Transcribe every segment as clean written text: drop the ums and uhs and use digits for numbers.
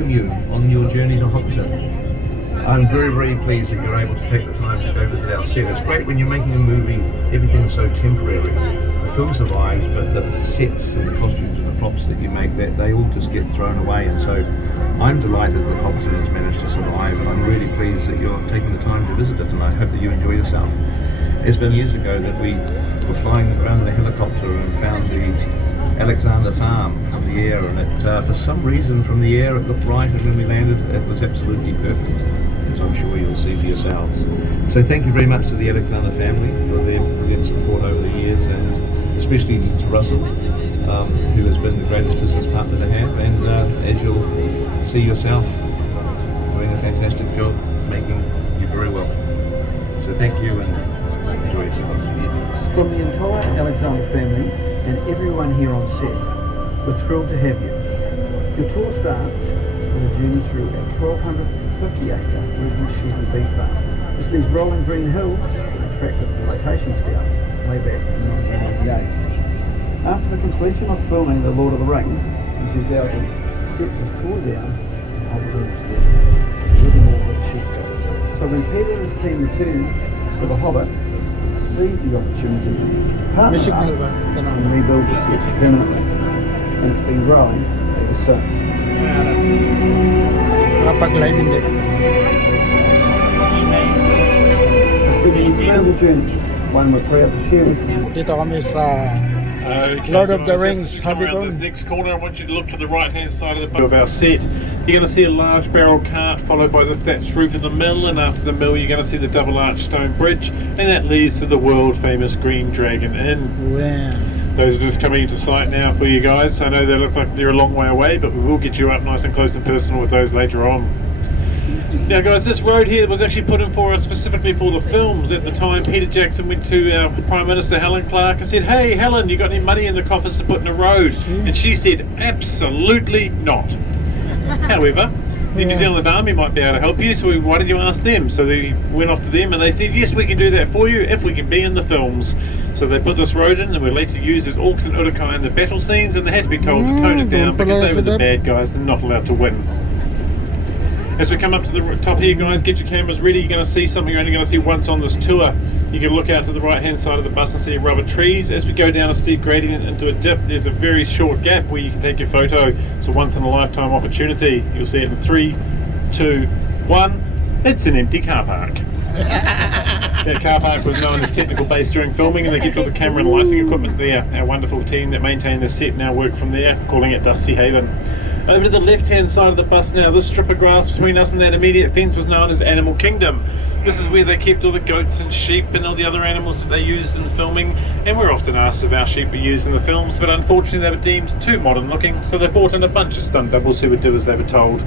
welcome you on your journey to Hobbiton. I'm very, very pleased that you're able to take the time to go visit our set. It's great when you're making a movie, everything's so temporary. The film survives, but the sets and the costumes and the props that you make, that they all just get thrown away. And so I'm delighted that Hobbiton has managed to survive, and I'm really pleased that you're taking the time to visit it, and I hope that you enjoy yourself. It's been years ago that we were flying around in a helicopter and found the Alexander farm from the air, and it, for some reason from the air it looked right, and when we landed it was absolutely perfect, as I'm sure you'll see for yourselves. So thank you very much to the Alexander family for their brilliant support over the years, and especially to Russell, who has been the greatest business partner to have, and as you'll see yourself, doing a fantastic job, making you very welcome. So thank you and enjoy yourselves. From the entire Alexander family and everyone here on set, we're thrilled to have you. Your tour starts with a journey through our 1,250-acre Redwood Sheep Beef Farm. It's these rolling green hills that attracted the location scouts way back in 1998. After the completion of filming The Lord of the Rings in 2000, set was torn down and Hobbiton was living all with sheep. So when Peter and his team returned to The Hobbit, seized the opportunity to partner up and rebuild the set permanently, and it's been growing ever since. It's been an incredible journey, one we're proud to share with you. Dito kami sa Lord of the Rings, Hobbiton. This next corner, I want you to look to the right hand side of our set. You're going to see a large barrel cart followed by the thatched roof of the mill, and after the mill you're going to see the double arched stone bridge, and that leads to the world famous Green Dragon Inn. Wow. Those are just coming into sight now for you guys. I know they look like they're a long way away, but we will get you up nice and close and personal with those later on. Now guys, this road here was actually put in for us specifically for the films. At the time, Peter Jackson went to our Prime Minister Helen Clark and said, "Hey Helen, you got any money in the coffers to put in a road?" And she said, "Absolutely not." However, the New Zealand Army might be able to help you, so why did you ask them? So they went off to them and they said, "Yes, we can do that for you if we can be in the films." So they put this road in, and we're later used as orcs and Urukai in the battle scenes, and they had to be told to tone it down because they were the bad guys and not allowed to win. As we come up to the top here, guys, get your cameras ready. You're going to see something you're only going to see once on this tour. You can look out to the right hand side of the bus and see rubber trees. As we go down a steep gradient into a dip, there's a very short gap where you can take your photo. It's a once in a lifetime opportunity. You'll see it in 3, 2, 1. It's an empty car park. That car park was known as technical base during filming, and they kept all the camera and lighting equipment there. Our wonderful team that maintain the set now work from there, calling it Dusty Haven. Over to the left hand side of the bus now, this strip of grass between us and that immediate fence was known as Animal Kingdom. This is where they kept all the goats and sheep and all the other animals that they used in filming, and we're often asked if our sheep were used in the films, but unfortunately they were deemed too modern looking, so they brought in a bunch of stunt doubles who would do as they were told.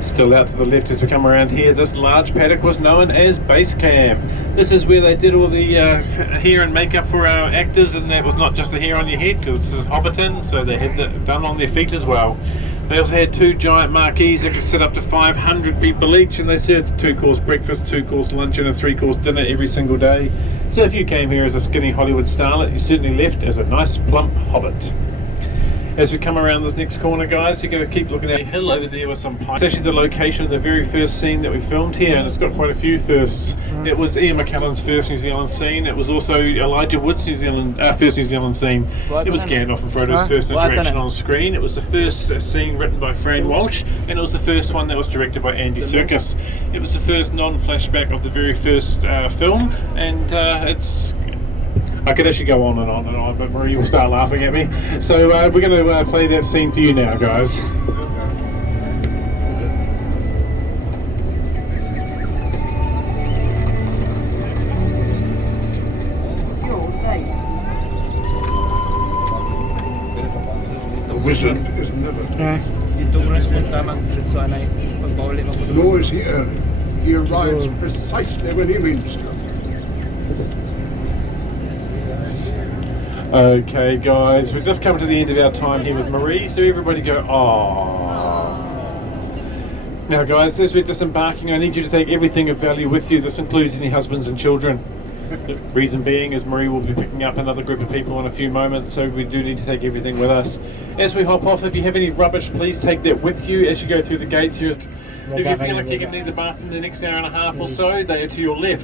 Still out to the left as we come around here, this large paddock was known as Base Camp. This is where they did all the hair and makeup for our actors, and that was not just the hair on your head, because this is Hobbiton, so they had that done on their feet as well. They also had 2 giant marquees that could sit up to 500 people each, and they served a 2-course breakfast, 2-course lunch and a 3-course dinner every single day. So if you came here as a skinny Hollywood starlet, you certainly left as a nice plump hobbit. As we come around this next corner, guys, you're going to keep looking at a hill over there with some pines. It's actually the location of the very first scene that we filmed here, and it's got quite a few firsts. It was Ian McKellen's first New Zealand scene. It was also Elijah Wood's first New Zealand scene. It was Gandalf and Frodo's first interaction on screen. It was the first scene written by Fran Walsh, and it was the first one that was directed by Andy Serkis. It was the first non-flashback of the very first film, and it's... I could actually go on and on and on, but Marie will start laughing at me. So we're going to play that scene for you now, guys. The wizard is never. Nor is he early. He arrives precisely when he means to. Okay guys, we've just come to the end of our time here with Marie, so everybody go, aww. Now guys, as we're disembarking, I need you to take everything of value with you. This includes any husbands and children. The reason being is Marie will be picking up another group of people in a few moments, so we do need to take everything with us. As we hop off, if you have any rubbish, please take that with you as you go through the gates here. If you feel like you're going to need the bathroom in the next hour and a half or so, they are to your left.